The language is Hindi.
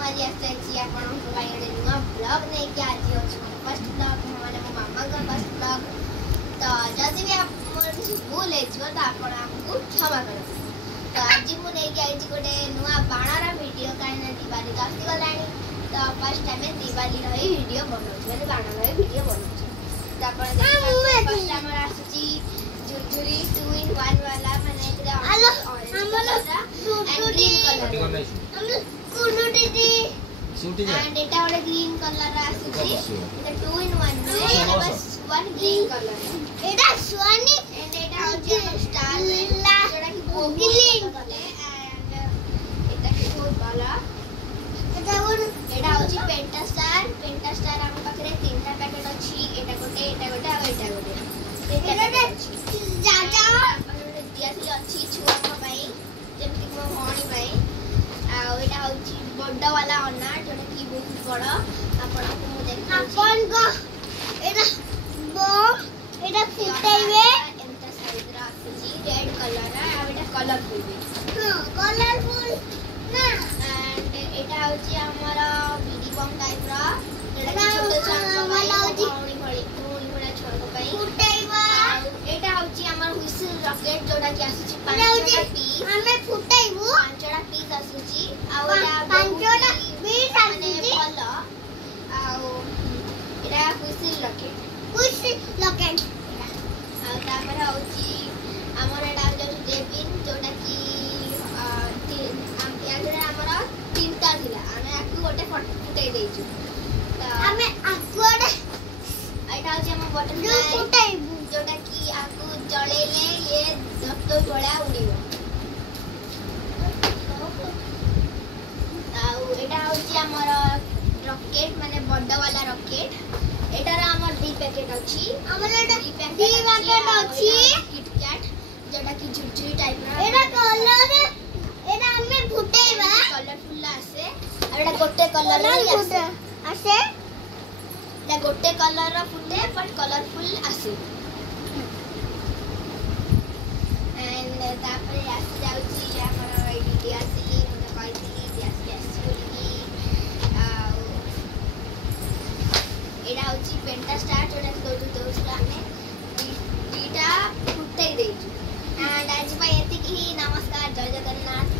आज आसी आपको गोटे नुआ ब्लॉग नहीं कि आज हूँ फर्स्ट ब्लॉग मैंने मो मामा का फर्स्ट ब्लॉग। तो जदि भी आप किसी भूल हो तो आपको क्षमा कर। तो आज मुझे गोटे नुआ बाणर वीडियो कहीं दिवाली तो आसीगला। तो फर्स्ट टाइम दिवाली वीडियो बनाऊँ बाणर वीडियो बनाऊँ। तो आप फर्स्ट आम आसूची झुरझुरी 2 in 1 वाला माने and eta ore green color asuchi eta 2 in 1 no bas one green color eta swani and eta hoche star joda ki green and eta ki bahut bala eta hoche pentastar am pakre tinta packet achi eta gote a eta gote जाजा दियासी अच्छी छुआ भाई जेमति मो होणी भाई आ एटा होची बड्डा वाला अन्ना जोटा की बहुत बड़ आपन को मु देखा आपन को एटा बम एटा फुटाइबे एंता साइज रा आसी रेड कलर आ एटा कलरफुल हां कलरफुल ना एंड एटा होची हमरा बीडी बम टाइप रा जेटा छोटे छोटे वाला होची होणी भड़ी छोटा भाई फुटाइबा एटा होची हमर व्हिसल रॉकेट जोटा की आसी 5टा पीस हमें फुटाइबू 5टा पीस आसी आ ओला 5टा पीस आसी भलो आ एटा व्हिसल रॉकेट आ तापर होची हमर एटा जो जेबिन जोटा की यादरे हमर 3टा थिला हमें आकु गोटे फुटाई देइछु त हमें आकुडे एटा होची हम बटरफ्लाई फुटाइबू जोटा की आकु जळेले ये दत्तो गोळा उडीबो आउ एटा होची हमर रॉकेट माने बड्डा वाला रॉकेट एटारा हमर 2 पैकेट अछि हमर एटा 2 पैकेट अछि किटकैट जोटा की झुरझुरी टाइप रा एटा कलर एटा हमें फुटेबा कलरफुल आसे एटा गोटे कलर आसे एटा गोटे कलर रा फुटे बट कलरफुल आसे एंड तापर आसी जाउची हमर आईडी आसी मने कहली आसी बोली एटा होची पेंटा स्टार जोटा की हमें 2टा फुटाई देइछु एंड आज पाई एति की नमस्कार जय जगन्नाथ।